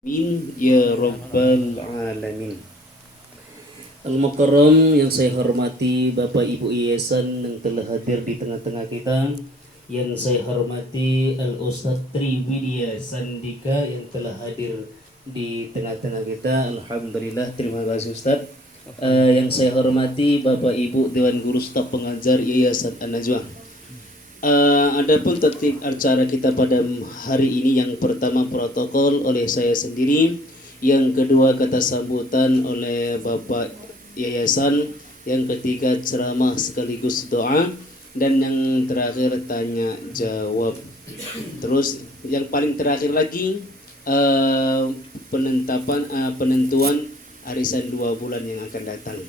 Amin ya Rabbal Alamin. Al-Mukarram yang saya hormati Bapak Ibu Yayasan yang telah hadir di tengah-tengah kita, yang saya hormati Al-Ustadz Triwidya Sandika yang telah hadir di tengah-tengah kita. Alhamdulillah, terima kasih Ustadz. Yang saya hormati Bapak Ibu Dewan Guru Staf Pengajar Yayasan An-Najwa. Adapun tertib acara kita pada hari ini, yang pertama protokol oleh saya sendiri, yang kedua kata sambutan oleh Bapak Yayasan, yang ketiga ceramah sekaligus doa, dan yang terakhir tanya jawab. Terus yang paling terakhir lagi penentuan arisan 2 bulan yang akan datang.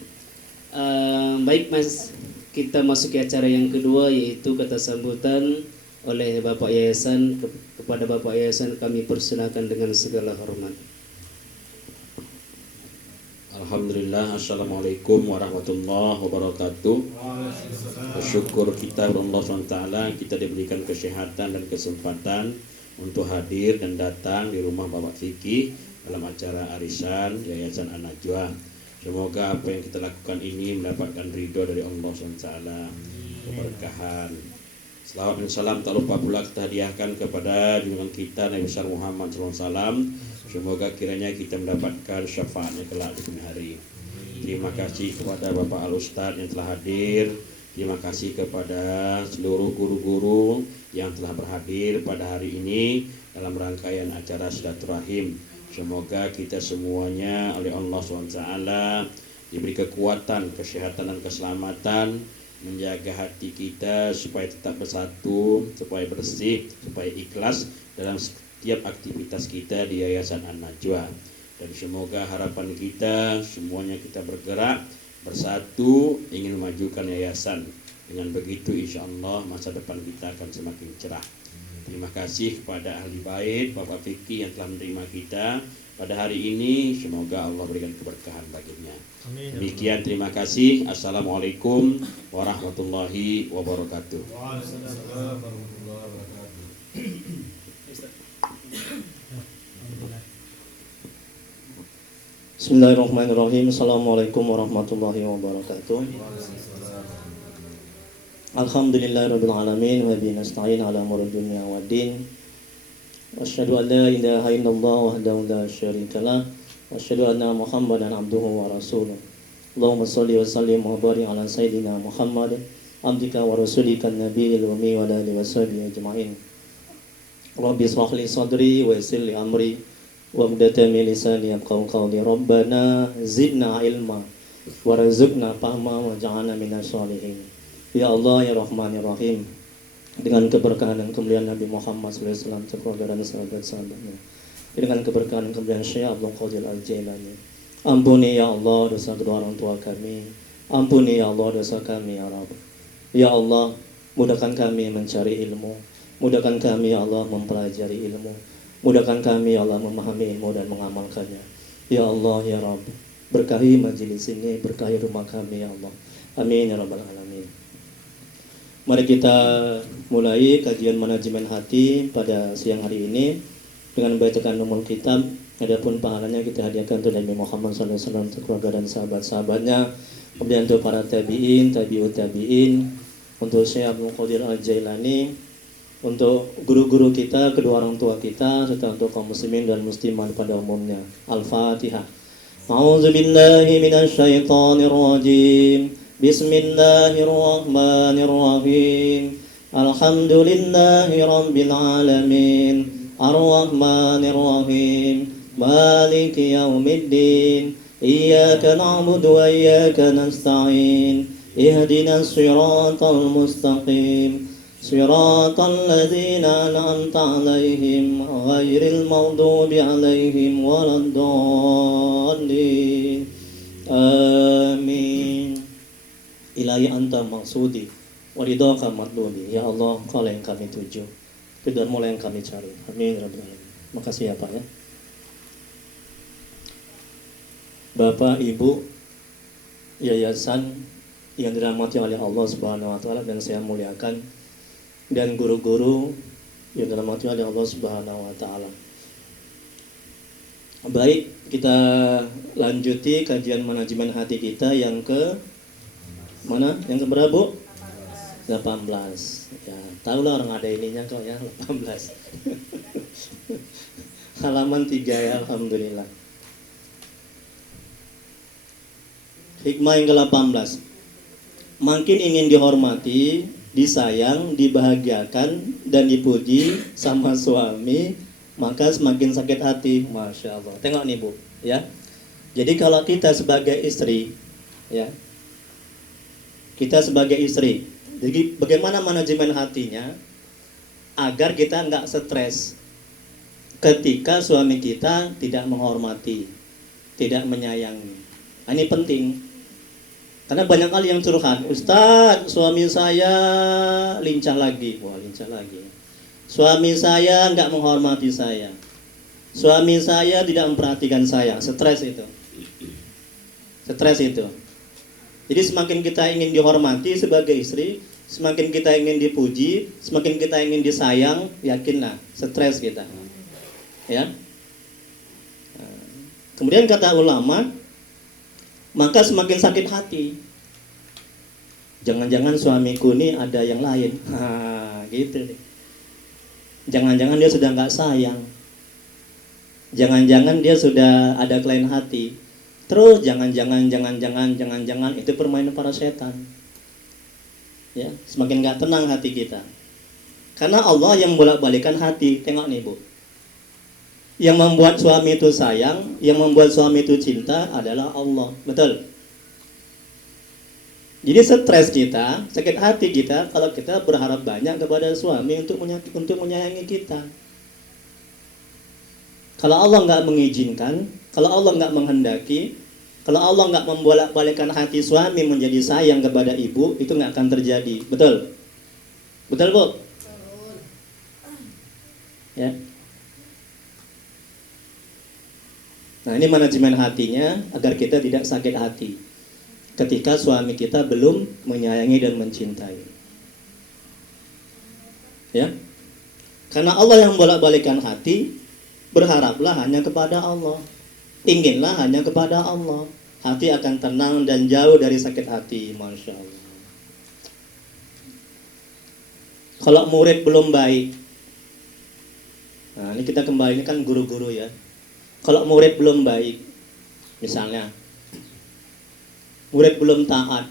Baik Mas, kita masuk ke acara yang kedua, yaitu kata sambutan oleh Bapak Yayasan. Kepada Bapak Yayasan kami persilakan dengan segala hormat. Alhamdulillah, assalamualaikum warahmatullahi wabarakatuh. Bersyukur kita Allah SWT, kita diberikan kesehatan dan kesempatan untuk hadir dan datang di rumah Bapak Fikih dalam acara arisan Yayasan An-Najwa. Semoga apa yang kita lakukan ini mendapatkan ridho dari Allah SWT, keberkahan. Selawat dan salam tak lupa pula kita hadiahkan kepada junjungan kita Nabi besar Muhammad SAW. Semoga kiranya kita mendapatkan syafaatnya kelak di kemudian hari. Terima kasih kepada Bapak Al-Ustadz yang telah hadir. Terima kasih kepada seluruh guru-guru yang telah berhadir pada hari ini dalam rangkaian acara silaturahim. Semoga kita semuanya oleh Allah SWT diberi kekuatan, kesehatan dan keselamatan, menjaga hati kita supaya tetap bersatu, supaya bersih, supaya ikhlas dalam setiap aktivitas kita di Yayasan An-Najwa. Dan semoga harapan kita semuanya kita bergerak bersatu ingin memajukan yayasan. Dengan begitu insya Allah masa depan kita akan semakin cerah. Terima kasih kepada ahli bait Bapak Fikih yang telah menerima kita pada hari ini. Semoga Allah berikan keberkahan baginya. Demikian, terima kasih. Assalamualaikum warahmatullahi wabarakatuh. Bismillahirrahmanirrahim. Assalamualaikum warahmatullahi wabarakatuh. Alhamdulillahirabbil alamin wa bihi nasta'in ala umuri dunya waddin. Asyhadu an la ilaha illallah wahdahu la syarika lah wa asyhadu anna Muhammadan abduhu wa rasuluh. Allahumma shalli wa sallim wa barik ala sayyidina Muhammad abdika wa rasulika nabiyil ummi wa ala alihi washabihi ajma'in. Rabbi shrah li sadri wa yassir li amri wa'qdatam min lisani yafqahu qawli. Rabbana zidna ilma warzuqna fahma waj'alna minas shalihin. Ya Allah ya Rahman ya Rahim, dengan keberkahan dan kemuliaan Nabi Muhammad SAW, keluarga dan sahabat-sahabatnya, dengan keberkahan dan kemuliaan Syekh Abdul Qadir Al-Jailani, ampuni ya Allah dosa kedua orang tua kami, ampuni ya Allah dosa kami ya Rabb. Ya Allah, mudahkan kami mencari ilmu, mudahkan kami ya Allah mempelajari ilmu, mudahkan kami ya Allah memahami ilmu dan mengamalkannya. Ya Allah ya Rabb, berkahi majelis ini, berkahi rumah kami ya Allah. Amin ya Rabbal Alamin. Mari kita mulai kajian manajemen hati pada siang hari ini dengan membacakan umul kitab. Adapun pahalanya kita hadiahkan untuk Nabi Muhammad SAW, untuk keluarga dan sahabat-sahabatnya, kemudian untuk para tabi'in, tabi'ut tabi'in, untuk Syekh Abdul Qadir Al-Jailani, untuk guru-guru kita, kedua orang tua kita, serta untuk kaum muslimin dan muslimat pada umumnya. Al-Fatihah. A'udzubillahi minasyaitonir rajim. Bismillahirrahmanirrahim. Alhamdulillahi rabbil alamin. Ar-Rahmanirrahim. Maliki yaumiddin. Iyyaka na'budu wa iyyaka nasta'in. Ihdinas siratal mustaqim. Siratal ladzina an'amta 'alaihim ghairil maghdubi 'alaihim waladdallin. Amin. Ilahi anta maksudi waridhaka matludi. Ya Allah, Kau yang kami tuju, ridhamu yang kami cari. Amin ya Rabbal Alamin. Makasih ya Pak ya. Bapak, Ibu Yayasan yang dirahmati oleh Allah Subhanahu wa taala dan saya muliakan, dan guru-guru yang dirahmati oleh Allah Subhanahu wa taala. Baik, kita lanjuti kajian manajemen hati kita yang ke mana? Yang keberapa, Bu? 18. Ya, tahulah orang ada ininya kok ya, 18. Halaman 3 ya, alhamdulillah. Hikmah yang ke-18. Makin ingin dihormati, disayang, dibahagiakan, dan dipuji sama suami, maka semakin sakit hati. Masya Allah. Tengok nih, Bu, ya. Jadi kalau kita sebagai istri, ya, kita sebagai istri, jadi bagaimana manajemen hatinya agar kita nggak stres ketika suami kita tidak menghormati, tidak menyayangi. Nah, ini penting. Karena banyak kali yang curhat, Ustadz, suami saya lincah lagi. Wah, lincah lagi. Suami saya nggak menghormati saya. Suami saya tidak memperhatikan saya. Stres itu. Stres itu. Jadi semakin kita ingin dihormati sebagai istri, semakin kita ingin dipuji, semakin kita ingin disayang, yakinlah, stres kita. Ya. Kemudian kata ulama, maka semakin sakit hati. Jangan-jangan suamiku ini ada yang lain. Gitu nih. Jangan-jangan dia sudah nggak sayang. Jangan-jangan dia sudah ada kelain hati. Terus jangan-jangan itu permainan para setan. Ya, semakin nggak tenang hati kita. Karena Allah yang bolak-balikan hati. Tengok nih, Bu. Yang membuat suami itu sayang, yang membuat suami itu cinta adalah Allah. Betul? Jadi stres kita, sakit hati kita kalau kita berharap banyak kepada suami untuk menyayangi kita. Kalau Allah nggak mengizinkan, kalau Allah nggak menghendaki, kalau Allah nggak membolak-balikan hati suami menjadi sayang kepada ibu, itu nggak akan terjadi. Betul? Betul, Bu? Ya. Nah, ini manajemen hatinya agar kita tidak sakit hati ketika suami kita belum menyayangi dan mencintai. Ya. Karena Allah yang bolak-balikan hati, berharaplah hanya kepada Allah. Inginlah hanya kepada Allah. Hati akan tenang dan jauh dari sakit hati. Masya Allah. Kalau murid belum baik, nah ini kita kembali, ini kan guru-guru ya. Kalau murid belum baik, misalnya murid belum taat,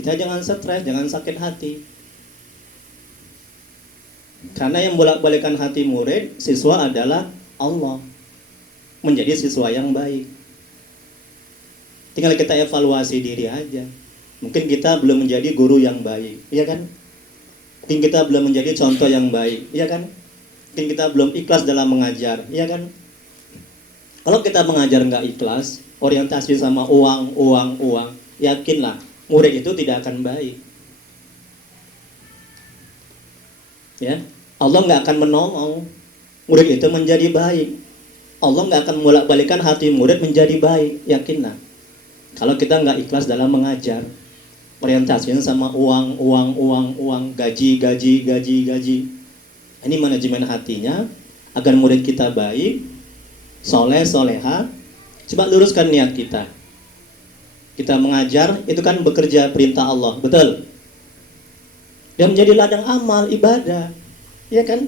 kita jangan stres, jangan sakit hati. Karena yang bolak-balikan hati murid, siswa adalah Allah. Menjadi siswa yang baik. Tinggal kita evaluasi diri aja. Mungkin kita belum menjadi guru yang baik, iya kan? Mungkin kita belum menjadi contoh yang baik, iya kan? Mungkin kita belum ikhlas dalam mengajar, iya kan? Kalau kita mengajar nggak ikhlas, orientasi sama uang, yakinlah murid itu tidak akan baik. Ya, Allah nggak akan menolong murid itu menjadi baik. Allah nggak akan membolak-balikan hati murid menjadi baik, yakinlah. Kalau kita nggak ikhlas dalam mengajar, orientasinya sama uang, gaji. Ini manajemen hatinya agar murid kita baik, soleh, soleha. Coba luruskan niat kita. Kita mengajar itu kan bekerja perintah Allah, betul? Dan menjadi ladang amal, ibadah, ya kan?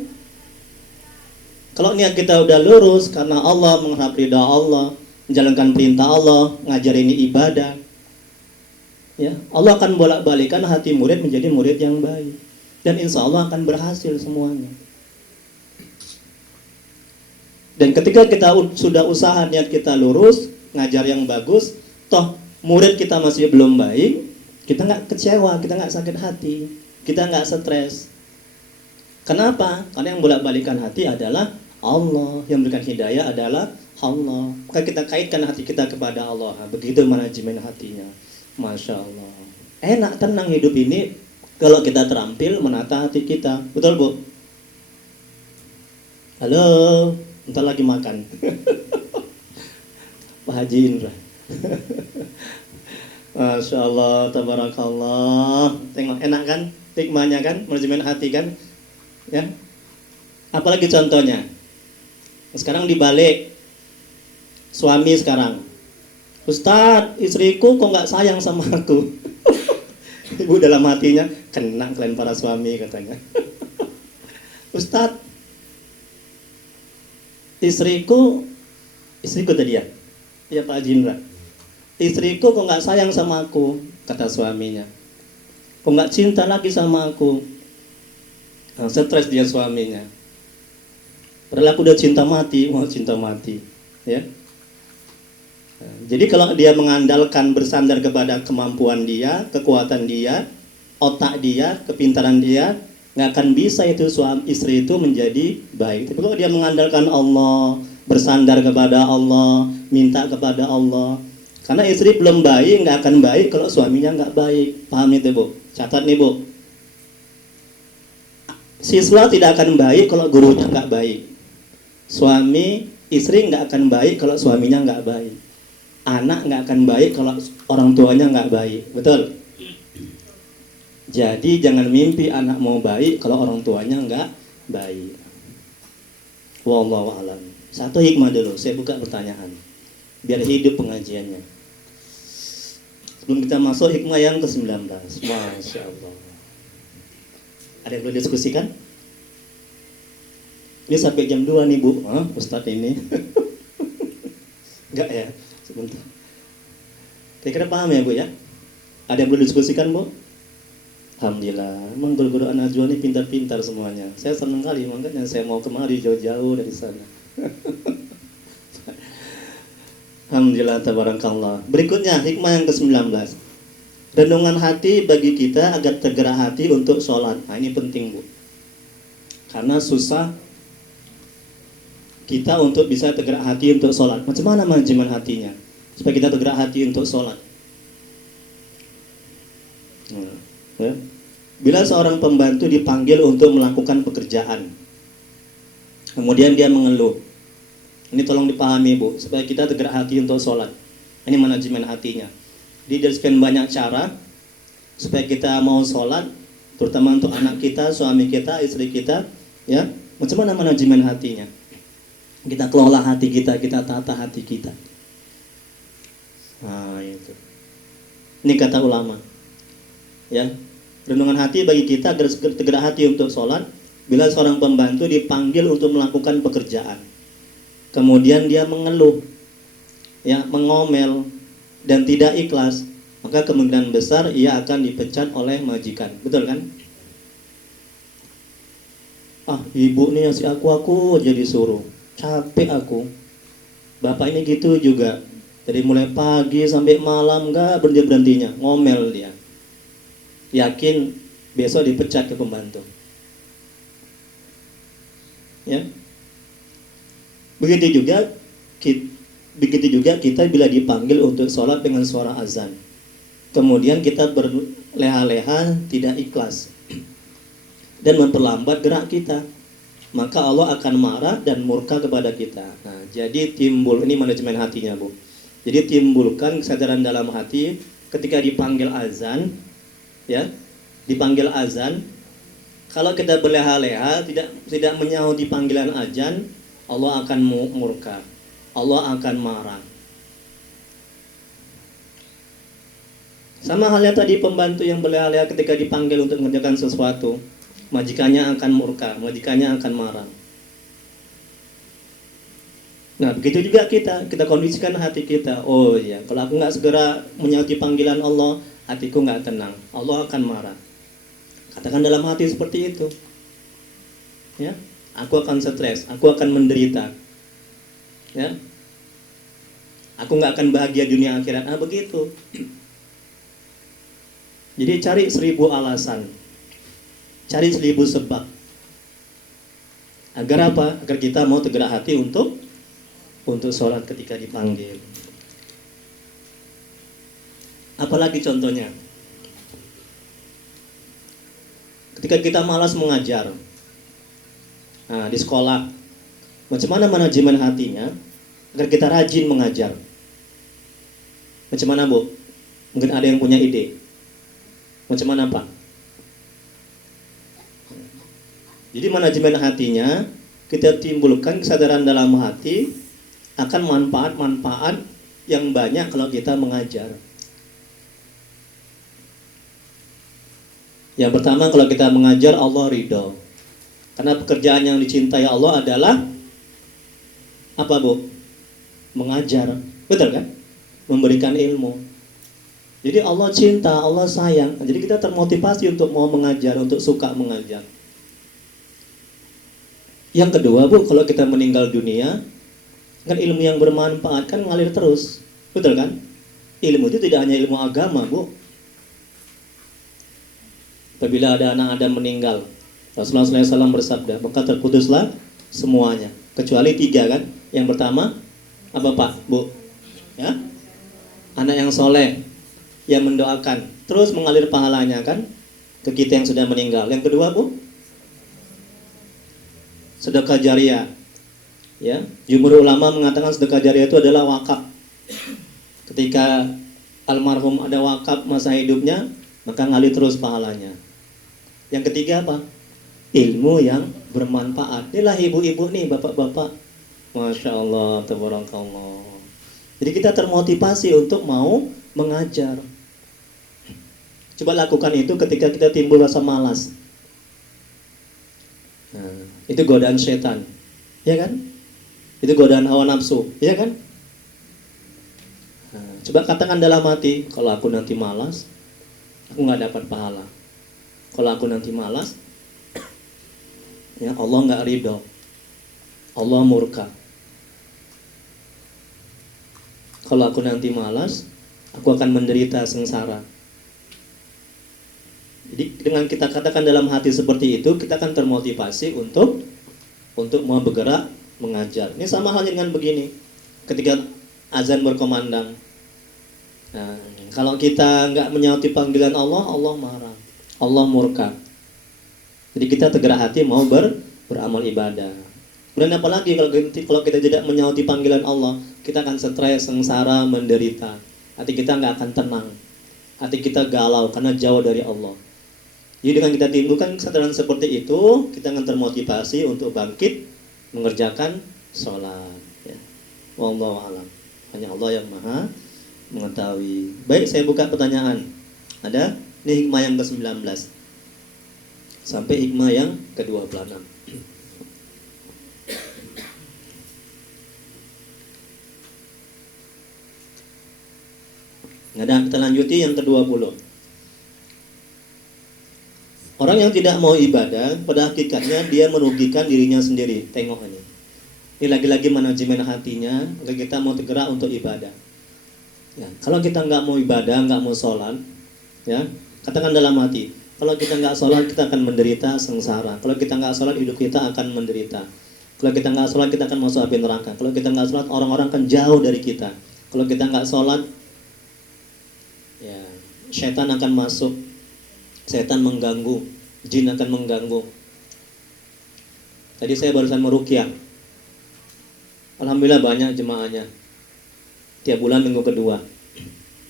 Kalau niat kita udah lurus karena Allah, mengharap ridha Allah, menjalankan perintah Allah, ngajar ini ibadah, ya, Allah akan bolak-balikan hati murid menjadi murid yang baik. Dan insya Allah akan berhasil semuanya. Dan ketika kita sudah usaha, niat kita lurus, ngajar yang bagus, toh murid kita masih belum baik, kita nggak kecewa, kita nggak sakit hati, kita nggak stres. Kenapa? Karena yang bolak-balikan hati adalah Allah, yang memberikan hidayah adalah Allah. Maka kita kaitkan hati kita kepada Allah. Begitu manajemen hatinya. Masya Allah. Enak, tenang hidup ini kalau kita terampil menata hati kita. Betul, Bu? Halo, bentar lagi makan. Pak Haji Indra. Masya Allah, tabarakallah. Tengok, enak kan? Hikmahnya kan? Manajemen hati kan? Ya. Apalagi contohnya? Sekarang dibalik, suami sekarang, Ustadz, istriku kok nggak sayang sama aku. Ibu dalam hatinya, kena kalian para suami katanya. Ustadz, istriku tadi ya, ya Pak Jindra. Istriku kok nggak sayang sama aku, kata suaminya. Kok nggak cinta lagi sama aku. Nah, stres dia suaminya. Padahal aku udah cinta mati, mau cinta mati, ya. Nah, jadi kalau dia mengandalkan bersandar kepada kemampuan dia, kekuatan dia, otak dia, kepintaran dia, nggak akan bisa itu suami istri itu menjadi baik. Tapi kalau dia mengandalkan Allah, bersandar kepada Allah, minta kepada Allah, karena istri belum baik, nggak akan baik kalau suaminya nggak baik. Paham itu Bu? Catat nih Bu. Siswa tidak akan baik kalau gurunya nggak baik. Suami istri nggak akan baik kalau suaminya nggak baik. Anak nggak akan baik kalau orang tuanya nggak baik. Betul? Jadi jangan mimpi anak mau baik kalau orang tuanya nggak baik. Wallahu a'lam. Satu hikmah dulu, saya buka pertanyaan biar hidup pengajiannya. Sebelum kita masuk hikmah yang ke-19. Masya Allah. Ada yang perlu diskusikan? Ini sampai jam 2 nih Bu. Hah, Ustadz ini. Enggak ya? Sebentar. Kira-kira paham ya Bu ya? Ada yang perlu diskusikan Bu? Alhamdulillah. Memang guru-guru An-Najwa ini pintar-pintar semuanya. Saya senang kali, makanya saya mau kemari jauh-jauh dari sana. Alhamdulillah, tabarakallah. Berikutnya hikmah yang ke-19. Renungan hati bagi kita agar tergerak hati untuk sholat. Nah ini penting Bu. Karena susah kita untuk bisa tergerak hati untuk sholat. Macam mana manajemen hatinya supaya kita tergerak hati untuk sholat? Nah, ya. Bila seorang pembantu dipanggil untuk melakukan pekerjaan, kemudian dia mengeluh, ini tolong dipahami Bu, supaya kita tergerak hati untuk sholat. Ini manajemen hatinya. Dari sekian banyak cara supaya kita mau sholat, terutama untuk anak kita, suami kita, istri kita, ya. Macam mana manajemen hatinya? Kita kelola hati kita tata hati kita. Nah itu. Ini kata ulama. Ya, renungan hati bagi kita agar tergerak hati untuk sholat. Bila seorang pembantu dipanggil untuk melakukan pekerjaan, kemudian dia mengeluh, ya, mengomel dan tidak ikhlas, maka kemungkinan besar ia akan dipecat oleh majikan. Betul kan? Ah, ibu nih ngasih aku jadi suruh. Capek aku. Bapak ini gitu juga. Dari mulai pagi sampai malam nggak berhenti-berhentinya, ngomel dia. Yakin besok dipecat ke pembantu. Ya. Begitu juga kita bila dipanggil untuk sholat dengan suara azan, kemudian kita berleha-leha tidak ikhlas dan memperlambat gerak kita, maka Allah akan marah dan murka kepada kita. Nah, jadi timbul, ini manajemen hatinya Bu. Jadi timbulkan kesadaran dalam hati ketika dipanggil azan, ya, dipanggil azan. Kalau kita berleha-leha tidak menyahuti panggilan azan, Allah akan murka, Allah akan marah. Sama halnya tadi pembantu yang berleha-leha ketika dipanggil untuk mengerjakan sesuatu, majikannya akan murka, majikannya akan marah. Nah begitu juga kita kondisikan hati kita. Oh ya, kalau aku nggak segera menyahuti panggilan Allah, hatiku nggak tenang, Allah akan marah. Katakan dalam hati seperti itu, ya. Aku akan stres, aku akan menderita, ya. Aku nggak akan bahagia dunia akhirat. Ah begitu. Jadi cari 1000 alasan, cari 1000 sebab. Agar apa? Agar kita mau tergerak hati untuk sholat ketika dipanggil. Apalagi contohnya? Ketika kita malas mengajar, nah, di sekolah, macam mana manajemen hatinya agar kita rajin mengajar? Macam mana Bu? Mungkin ada yang punya ide. Macam mana Pak? Jadi manajemen hatinya kita timbulkan kesadaran dalam hati akan manfaat-manfaat yang banyak kalau kita mengajar. Yang pertama, kalau kita mengajar Allah ridho. Karena pekerjaan yang dicintai Allah adalah apa, Bu? Mengajar. Betul kan? Memberikan ilmu. Jadi Allah cinta, Allah sayang. Jadi kita termotivasi untuk mau mengajar, untuk suka mengajar. Yang kedua, Bu, kalau kita meninggal dunia, kan ilmu yang bermanfaat kan ngalir terus. Betul kan? Ilmu itu tidak hanya ilmu agama, Bu. Apabila ada anak Adam meninggal, Rasulullah SAW bersabda, maka terputuslah semuanya. Kecuali 3 kan? Yang pertama, apa Pak, Bu? Ya? Anak yang soleh, yang mendoakan, terus mengalir pahalanya kan? Ke kita yang sudah meninggal. Yang kedua, Bu? Sedekah jariah. Ya, jumhur ulama mengatakan sedekah jariah itu adalah wakaf. Ketika almarhum ada wakaf masa hidupnya, maka ngalir terus pahalanya. Yang ketiga apa? Ilmu yang bermanfaat. Inilah ibu-ibu nih, bapak-bapak. Masya Allah, tabarakallah. Jadi kita termotivasi untuk mau mengajar. Coba lakukan itu ketika kita timbul rasa malas. Nah, itu godaan setan, ya kan? Itu godaan hawa nafsu, ya kan? Nah, coba katakan dalam hati, kalau aku nanti malas, aku nggak dapat pahala. Kalau aku nanti malas, ya Allah nggak ridho, Allah murka. Kalau aku nanti malas, aku akan menderita sengsara. Jadi dengan kita katakan dalam hati seperti itu, kita akan termotivasi untuk mau bergerak mengajar. Ini sama halnya dengan begini. Ketika azan berkumandang, nah, kalau kita nggak menyauti panggilan Allah, Allah marah, Allah murka. Jadi kita tergerak hati mau beramal ibadah. Kemudian apalagi kalau kita tidak menyauti panggilan Allah, kita akan stres, sengsara, menderita. Hati kita nggak akan tenang. Hati kita galau karena jauh dari Allah. Jadi dengan kita timbulkan kesadaran seperti itu, kita akan termotivasi untuk bangkit mengerjakan sholat. Ya. Wallahu a'lam. Hanya Allah yang maha mengetahui. Baik, saya buka pertanyaan. Ada? Ini hikmah yang ke-19 sampai hikmah yang ke-26. Ada, kita lanjuti yang ke-20. Orang yang tidak mau ibadah, pada hakikatnya dia merugikan dirinya sendiri. Tengok ini. Ini lagi-lagi manajemen hatinya, agar kita mau tergerak untuk ibadah. Ya, kalau kita nggak mau ibadah, nggak mau sholat, ya, katakan dalam hati, kalau kita nggak sholat, kita akan menderita sengsara. Kalau kita nggak sholat, hidup kita akan menderita. Kalau kita nggak sholat, kita akan masuk api neraka. Kalau kita nggak sholat, orang-orang akan jauh dari kita. Kalau kita nggak sholat, ya, setan akan masuk. Setan mengganggu, jin akan mengganggu. Tadi saya barusan meruqyah. Alhamdulillah banyak jemaahnya. Tiap bulan minggu kedua.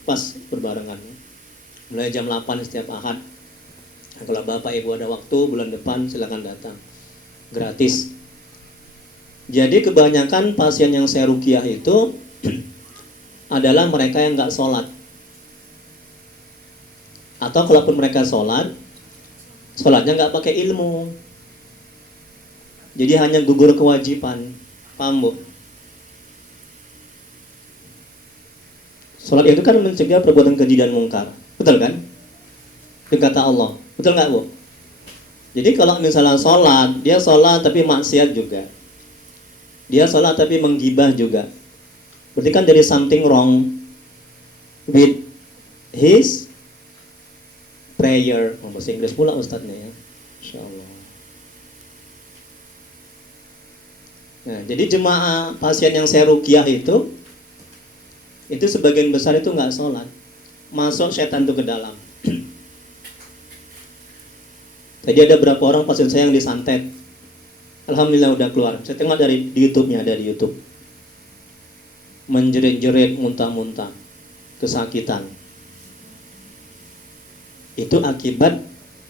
Pas berbarengan. Mulai jam 8 setiap Ahad. Nah, kalau Bapak Ibu ada waktu bulan depan silakan datang. Gratis. Jadi kebanyakan pasien yang saya ruqyah itu adalah mereka yang nggak sholat. Atau kalaupun mereka sholatnya nggak pakai ilmu. Jadi hanya gugur kewajiban. Paham, Bu? Sholat itu kan mencegah perbuatan keji dan mungkar. Betul kan? Itu kata Allah. Betul nggak, Bu? Jadi kalau misalnya sholat, dia sholat tapi maksiat juga. Dia sholat tapi menggibah juga. Berarti kan dari something wrong with his prayer. Bahasa Inggris pula ustadznya ya. Insyaallah. Nah, jadi jemaah pasien yang saya ruqyah itu sebagian besar itu nggak sholat. Masuk setan itu ke dalam. Tadi ada berapa orang pasien saya yang disantet. Alhamdulillah udah keluar. Saya tengok di YouTube-nya, ada di YouTube. Menjerit-jerit, muntah-muntah, kesakitan. Itu akibat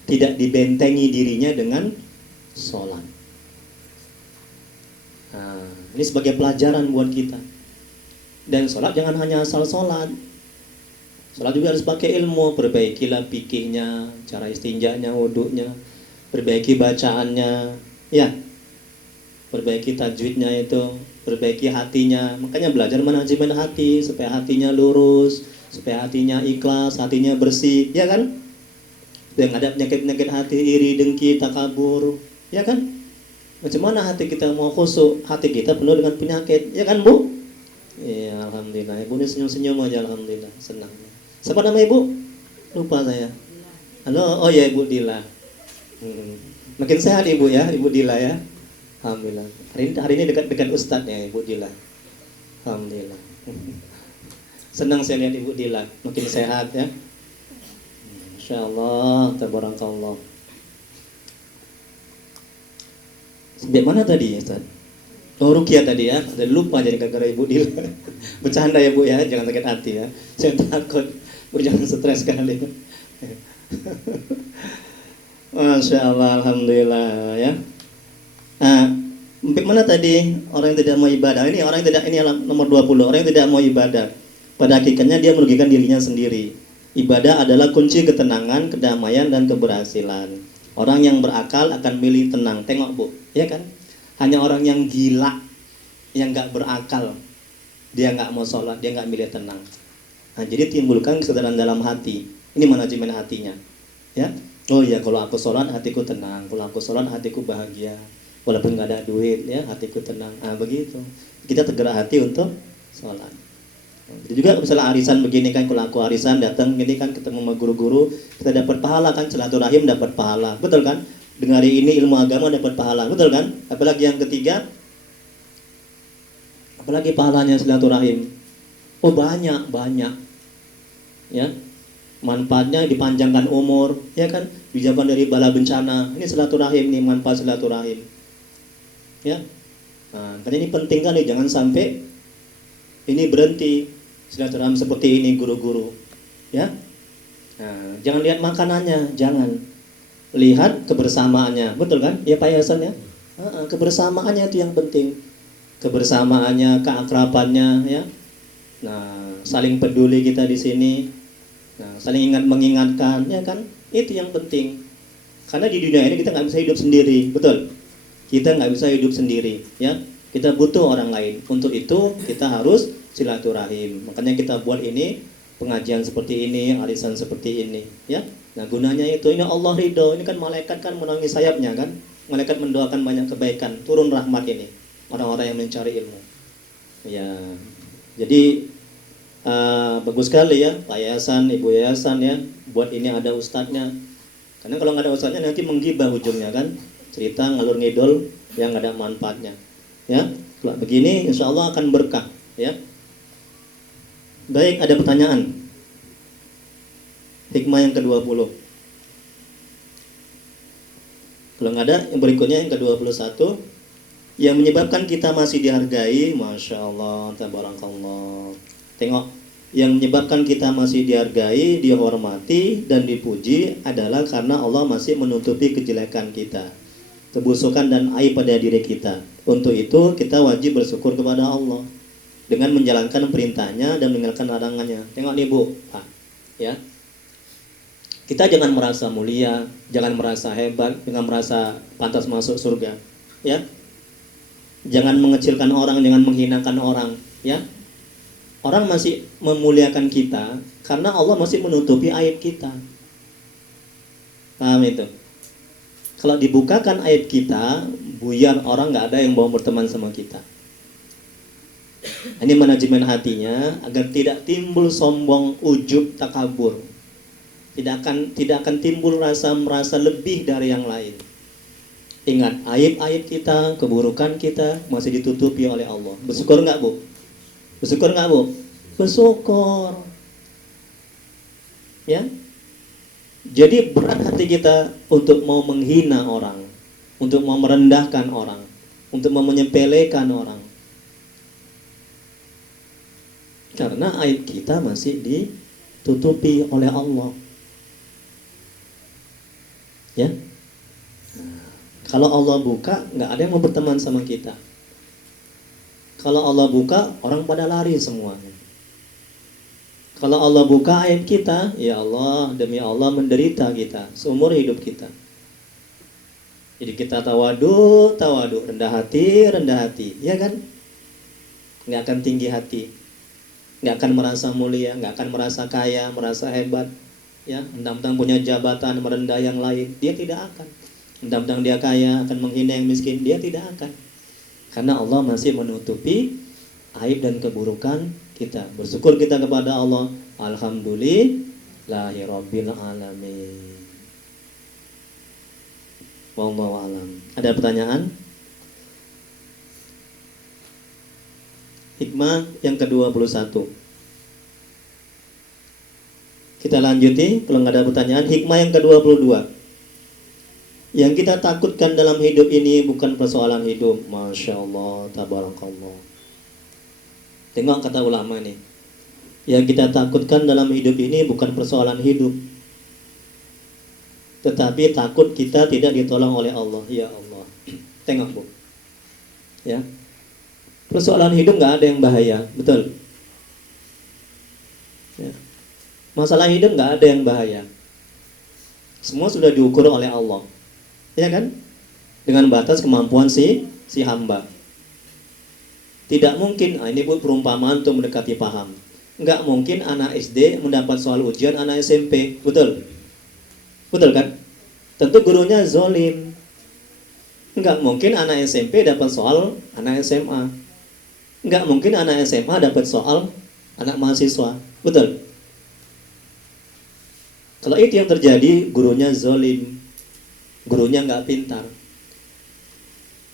tidak dibentengi dirinya dengan sholat. Nah, ini sebagai pelajaran buat kita. Dan sholat jangan hanya asal sholat. Sholat juga harus pakai ilmu. Perbaikilah fikihnya, cara istinjanya, wudhunya, perbaiki bacaannya, ya, perbaiki tajwidnya itu, perbaiki hatinya. Makanya belajar manajemen hati supaya hatinya lurus, supaya hatinya ikhlas, hatinya bersih, ya kan? Supaya nggak ada penyakit-penyakit hati, iri, dengki, takabur, ya kan? Macam mana hati kita mau khusuk? Hati kita penuh dengan penyakit, ya kan Bu? Iya, alhamdulillah. Ibu ini senyum-senyum aja, alhamdulillah, senang. Siapa nama Ibu? Lupa saya. Halo, oh ya Ibu Dila. Makin sehat Ibu ya, Ibu Dila ya. Alhamdulillah. Hari ini dekat Ustadznya Ibu Dila. Alhamdulillah. Senang saya lihat Ibu Dila, makin sehat ya. Insyaallah, tabarakallah. Sampai mana tadi Ustaz? Oh, Rukia tadi ya. Ada lupa jadi gara-gara Ibu Dila. Bercanda ya Bu ya, jangan sakit hati ya. Saya takut. Bu jangan stres kali. Masya Allah, alhamdulillah ya. Nah, mana tadi orang yang tidak mau ibadah? Ini orang yang tidak, ini nomor 20. Orang yang tidak mau ibadah, pada hakikatnya dia merugikan dirinya sendiri. Ibadah adalah kunci ketenangan, kedamaian dan keberhasilan. Orang yang berakal akan milih tenang. Tengok Bu, ya kan? Hanya orang yang gila, yang nggak berakal, dia nggak mau sholat, dia nggak milih tenang. Nah, jadi timbulkan kesadaran dalam hati. Ini manajemen hatinya, ya. Oh ya, kalau aku sholat hatiku tenang, kalau aku sholat hatiku bahagia, walaupun nggak ada duit, ya hatiku tenang. Ah begitu. Kita tergerak hati untuk sholat. Jadi juga misalnya arisan begini kan, kalau aku arisan datang gini kan ketemu sama guru-guru, kita dapat pahala kan, silaturahim dapat pahala, betul kan? Dengari ini ilmu agama dapat pahala, betul kan? Apalagi yang ketiga, apalagi pahalanya silaturahim. Oh banyak, ya. Manfaatnya dipanjangkan umur, ya kan? Dijauhkan dari bala bencana. Ini silaturahim nih, manfaat silaturahim. Ya. Nah, karena ini penting kan nih, jangan sampai ini berhenti silaturahim seperti ini guru-guru. Ya. Nah, jangan lihat makanannya, jangan. Lihat kebersamaannya, betul kan? Ya Pak Yasan ya. Kebersamaannya itu yang penting. Kebersamaannya, keakrabannya, ya. Nah, saling peduli kita di sini. Nah, saling mengingatkan, ya kan? Itu yang penting. Karena di dunia ini kita nggak bisa hidup sendiri, betul? Kita nggak bisa hidup sendiri, ya. Kita butuh orang lain. Untuk itu kita harus silaturahim. Makanya kita buat ini, pengajian seperti ini, arisan seperti ini, ya. Nah, gunanya itu, ini Allah ridho. Ini kan malaikat kan menangis sayapnya kan. Malaikat mendoakan banyak kebaikan, turun rahmat ini orang-orang yang mencari ilmu. Ya. Jadi bagus sekali ya Pak Yayasan, Ibu Yayasan ya, buat ini ada ustadznya. Karena kalau nggak ada ustadznya nanti menggibah ujungnya kan, cerita ngalur ngidol yang nggak ada manfaatnya. Ya, kalau begini insya Allah akan berkah. Ya. Baik, ada pertanyaan. Hikmah yang ke-20. Kalau nggak ada, yang berikutnya yang ke-21. Yang menyebabkan kita masih dihargai, Masya Allah, tabarakallah. Tengok, yang menyebabkan kita masih dihargai, dihormati, dan dipuji adalah karena Allah masih menutupi kejelekan kita, kebusukan dan aib pada diri kita. Untuk itu, kita wajib bersyukur kepada Allah dengan menjalankan perintahnya dan meninggalkan larangannya. Tengok nih Bu, Pak, ya. Kita jangan merasa mulia, jangan merasa hebat, jangan merasa pantas masuk surga, ya. Jangan mengecilkan orang, jangan menghinakan orang, ya. Orang masih memuliakan kita karena Allah masih menutupi aib kita. Paham itu? Kalau dibukakan aib kita, buyar orang, nggak ada yang mau berteman sama kita. Ini manajemen hatinya agar tidak timbul sombong, ujub, takabur. Tidak akan timbul rasa merasa lebih dari yang lain. Ingat, aib-aib kita, keburukan kita masih ditutupi oleh Allah. Bersyukur nggak Bu? Bersyukur nggak Bu? Bersyukur. Ya. Jadi berat hati kita untuk mau menghina orang, untuk mau merendahkan orang, untuk mau menyepelekan orang. Karena aib kita masih ditutupi oleh Allah. Ya. Kalau Allah buka, nggak ada yang mau berteman sama kita. Kalau Allah buka, orang pada lari semuanya. Kalau Allah buka aib kita, ya Allah, demi Allah menderita kita seumur hidup kita. Jadi kita tawadu, rendah hati, ya kan? Nggak akan tinggi hati, nggak akan merasa mulia, nggak akan merasa kaya, merasa hebat, ya. Mentang-mentang punya jabatan merendah yang lain, dia tidak akan. Mentang-mentang dia kaya akan menghina yang miskin, dia tidak akan. Karena Allah masih menutupi aib dan keburukan kita. Bersyukur kita kepada Allah. Alhamdulillahirabbil alamin. Wallahu alam. Ada pertanyaan? Hikmah yang ke-21. Kita lanjuti, kalau nggak ada pertanyaan. Hikmah yang ke-22. Yang kita takutkan dalam hidup ini bukan persoalan hidup. Masya Allah, tabarakallah. Tengok kata ulama nih. Yang kita takutkan dalam hidup ini bukan persoalan hidup, tetapi takut kita tidak ditolong oleh Allah. Ya Allah. Tengok Bu. Ya. Persoalan hidup nggak ada yang bahaya, betul. Ya. Masalah hidup nggak ada yang bahaya. Semua sudah diukur oleh Allah, ya kan? Dengan batas kemampuan si hamba. Tidak mungkin, ini Bu perumpamaan untuk mendekati paham. Nggak mungkin anak SD mendapat soal ujian anak SMP, betul? Betul kan? Tentu gurunya zolim. Nggak mungkin anak SMP dapat soal anak SMA. Nggak mungkin anak SMA dapat soal anak mahasiswa, betul? Kalau itu yang terjadi, gurunya zolim, gurunya nggak pintar.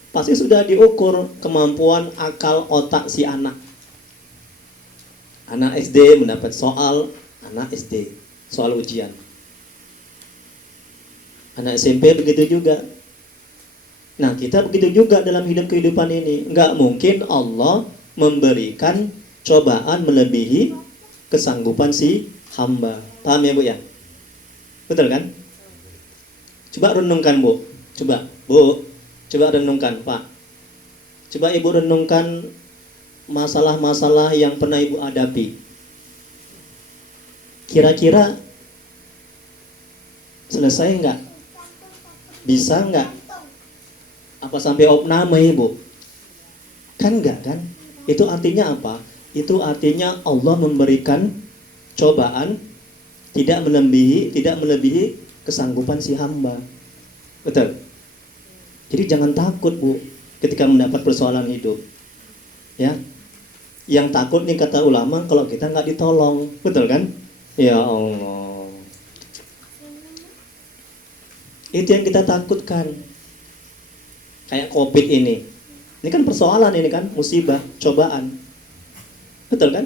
Pasti sudah diukur kemampuan akal otak si anak. Anak SD mendapat soal anak SD, soal ujian. Anak SMP begitu juga. Nah, kita begitu juga dalam hidup kehidupan ini. Nggak mungkin Allah memberikan cobaan melebihi kesanggupan si hamba. Paham ya Bu ya? Betul kan? Coba renungkan Bu. Coba renungkan Pak. Coba Ibu renungkan masalah-masalah yang pernah Ibu hadapi. Kira-kira selesai nggak? Bisa nggak? Apa sampai opname Ibu? Kan enggak kan? Itu artinya apa? Itu artinya Allah memberikan cobaan tidak melebihi kesanggupan si hamba. Betul? Jadi jangan takut Bu ketika mendapat persoalan hidup. Ya. Yang takut nih kata ulama kalau kita nggak ditolong. Betul kan? Ya Allah. Itu yang kita takutkan. Kayak COVID ini. Ini kan persoalan ini kan, musibah, cobaan. Betul kan?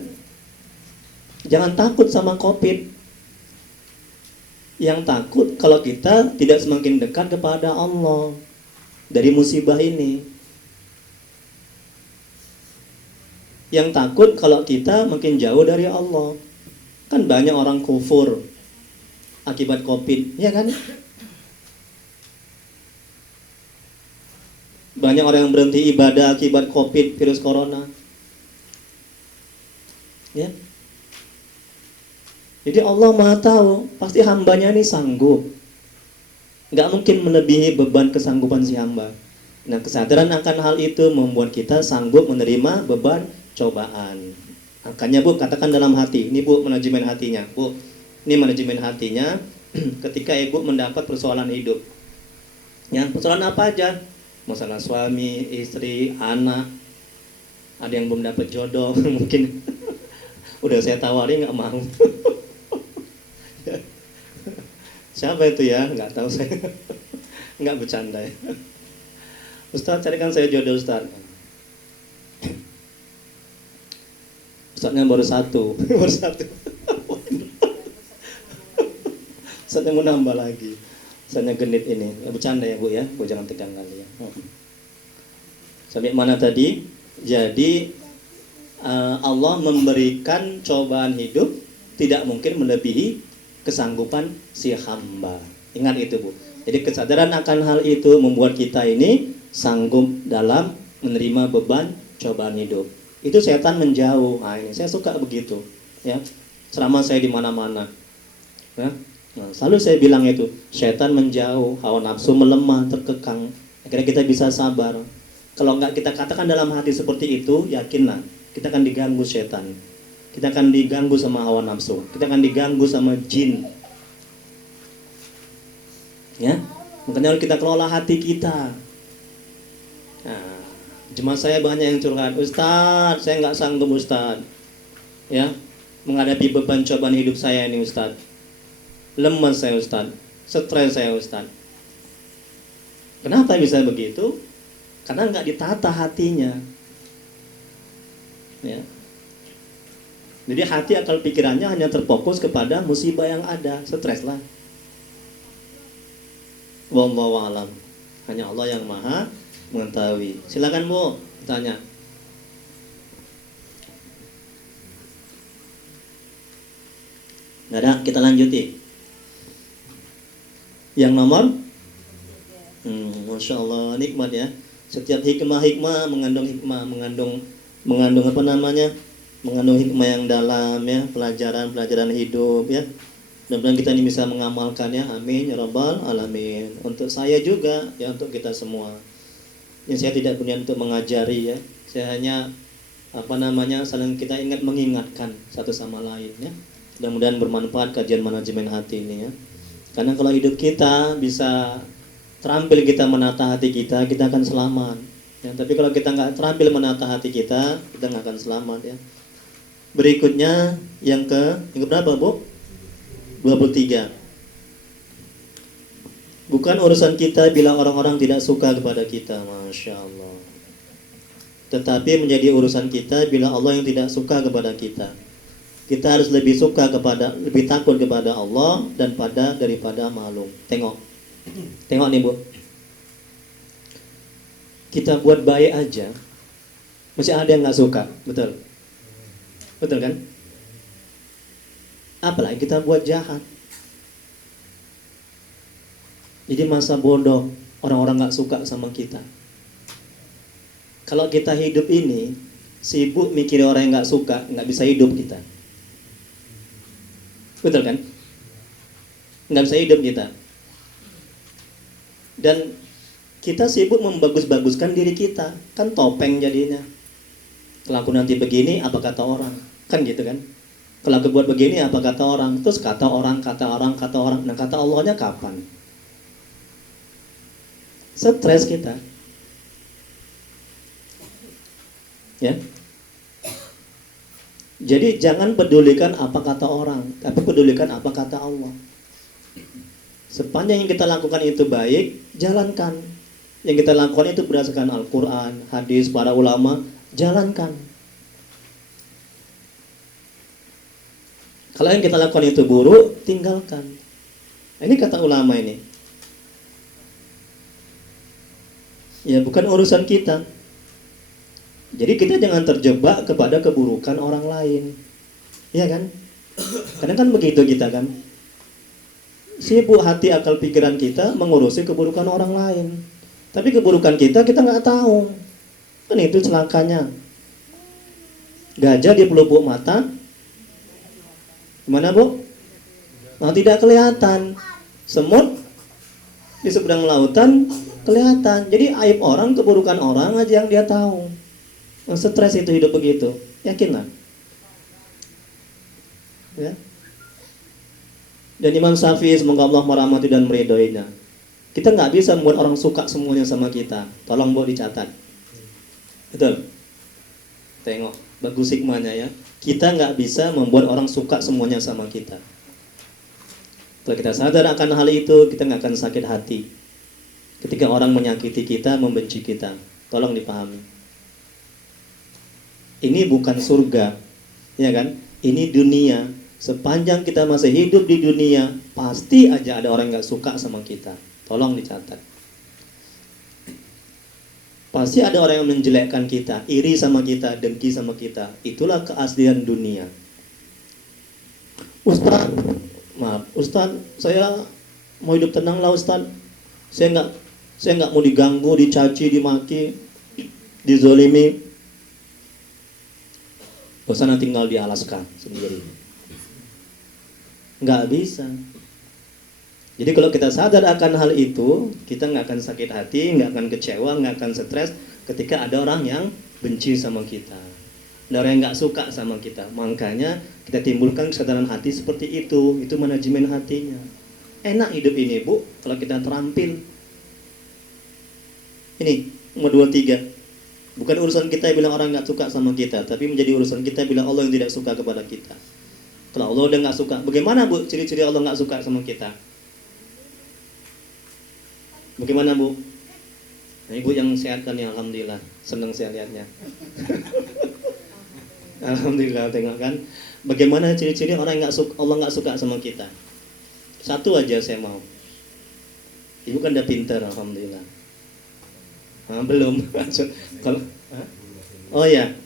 Jangan takut sama COVID. Yang takut kalau kita tidak semakin dekat kepada Allah dari musibah ini. Yang takut kalau kita makin jauh dari Allah. Kan banyak orang kufur akibat COVID, ya kan? Banyak orang yang berhenti ibadah akibat COVID, virus corona. Ya. Jadi Allah Maha tahu, pasti hambanya ini sanggup. Nggak mungkin melebihi beban kesanggupan si hamba. Nah, kesadaran akan hal itu membuat kita sanggup menerima beban cobaan. Makanya Bu, katakan dalam hati. Ini Bu, manajemen hatinya. Bu, ini manajemen hatinya ketika Ibu mendapat persoalan hidup. Ya, persoalan apa aja? Masalah suami, istri, anak. Ada yang belum dapat jodoh, mungkin udah saya tawari nggak mau. Siapa itu ya? Nggak tahu saya. Nggak bercanda ya. Ustaz, carikan saya jodoh Ustaz. Ustaznya baru satu. Baru satu. Ustaznya mau nambah lagi. Ustaznya genit ini. Ya, bercanda ya Bu ya. Bu jangan tegang kali ya. Sampai mana tadi? Jadi Allah memberikan cobaan hidup tidak mungkin melebihi kesanggupan si hamba. Ingat itu Bu. Jadi kesadaran akan hal itu membuat kita ini sanggup dalam menerima beban cobaan hidup. Itu setan menjauh. Nah, ini saya suka begitu, ya. Selama saya di mana-mana, ya. Nah, selalu saya bilang itu, setan menjauh, hawa nafsu melemah, terkekang. Akhirnya kita bisa sabar. Kalau nggak kita katakan dalam hati seperti itu, yakinlah kita akan diganggu setan. Kita akan diganggu sama hawa nafsu. Kita akan diganggu sama jin. Ya, makanya kita kelola hati kita. Nah, jemaah saya banyak yang curhat, Ustadz, saya nggak sanggup Ustadz, ya, menghadapi beban cobaan hidup saya ini Ustadz. Lemas saya Ustadz, stres saya Ustadz. Kenapa bisa begitu? Karena nggak ditata hatinya, ya. Jadi hati akal pikirannya hanya terfokus kepada musibah yang ada, stres lah. Wallahu a'lam. Hanya Allah yang maha mengetahui. Silakan Bu, tanya. Nggak ada, kita lanjuti. Yang nomor, Masya Allah, nikmat ya. Setiap hikmah mengandung apa namanya? Mengandung hikmah yang dalam ya, pelajaran hidup ya. Mudah-mudahan kita ini bisa mengamalkannya. Amin ya rabbal alamin. Untuk saya juga ya, untuk kita semua. Yang saya tidak punya untuk mengajari ya. Saya hanya saling kita mengingatkan satu sama lain ya. Mudah-mudahan bermanfaat kajian manajemen hati ini ya. Karena kalau hidup kita bisa terampil kita menata hati kita, kita akan selamat. Ya, tapi kalau kita nggak terampil menata hati kita nggak akan selamat ya. Berikutnya yang berapa Bu? 23. Bukan urusan kita bila orang-orang tidak suka kepada kita, Masya Allah. Tetapi menjadi urusan kita bila Allah yang tidak suka kepada kita. Kita harus lebih takut kepada Allah daripada makhluk. Tengok nih Bu. Kita buat baik aja, masih ada yang nggak suka, betul kan? Apalagi kita buat jahat. Jadi masa bodoh orang-orang nggak suka sama kita. Kalau kita hidup ini sibuk mikirin orang yang nggak suka, nggak bisa hidup kita. Betul kan? Nggak bisa hidup kita. Dan kita sibuk membagus-baguskan diri kita, kan topeng jadinya. Kalau aku nanti begini, apa kata orang? Kan gitu kan? Kalau aku buat begini, apa kata orang? Terus kata orang. Nah, kata Allahnya kapan? Stres kita. Ya. Jadi jangan pedulikan apa kata orang, tapi pedulikan apa kata Allah. Sepanjang yang kita lakukan itu baik, jalankan. Yang kita lakukan itu berdasarkan Al-Quran, hadis, para ulama, jalankan. Kalau yang kita lakukan itu buruk, tinggalkan. Ini kata ulama ini. Ya, bukan urusan kita. Jadi kita jangan terjebak kepada keburukan orang lain. Iya kan? Kadang kan begitu kita kan. Sibuk hati akal pikiran kita mengurusi keburukan orang lain. Tapi keburukan kita nggak tahu. Kan itu celakanya. Gajah di pelupuk mata. Gimana Bu? Nah, tidak kelihatan. Semut di seberang lautan kelihatan. Jadi aib orang, keburukan orang aja yang dia tahu. Stres itu hidup begitu. Yakinlah. Ya. Dan Imam Syafi'i, semoga Allah merahmati dan meridhoinya, kita nggak bisa membuat orang suka semuanya sama kita. Tolong Bu dicatat. Betul. Tengok, bagus hikmahnya ya. Kita nggak bisa membuat orang suka semuanya sama kita. Kalau kita sadar akan hal itu, kita nggak akan sakit hati ketika orang menyakiti kita, membenci kita. Tolong dipahami. Ini bukan surga, ya kan? Ini dunia. Sepanjang kita masih hidup di dunia, pasti aja ada orang yang nggak suka sama kita. Tolong dicatat. Pasti ada orang yang menjelekkan kita, iri sama kita, dengki sama kita. Itulah keaslian dunia. Ustaz, saya mau hidup tenang lah Ustaz. Saya nggak mau diganggu, dicaci, dimaki, dizolimi. Gak usah tinggal di Alaska sendiri. Nggak bisa. Jadi kalau kita sadar akan hal itu, kita nggak akan sakit hati, nggak akan kecewa, nggak akan stres ketika ada orang yang benci sama kita, ada orang yang nggak suka sama kita. Makanya kita timbulkan kesadaran hati seperti itu manajemen hatinya. Enak hidup ini Bu, kalau kita terampil. Ini nomor 23. Bukan urusan kita bilang orang nggak suka sama kita, tapi menjadi urusan kita bilang Allah yang tidak suka kepada kita. Kalau Allah udah nggak suka, bagaimana Bu ciri-ciri Allah nggak suka sama kita? Bagaimana Bu? Nah, Ibu yang sehat kan ya, alhamdulillah. Senang saya lihatnya. Alhamdulillah, tengok kan. Bagaimana ciri-ciri orang yang Allah nggak suka sama kita? Satu aja saya mau. Ibu kan udah pintar, alhamdulillah. Belum. Kalau, oh ya.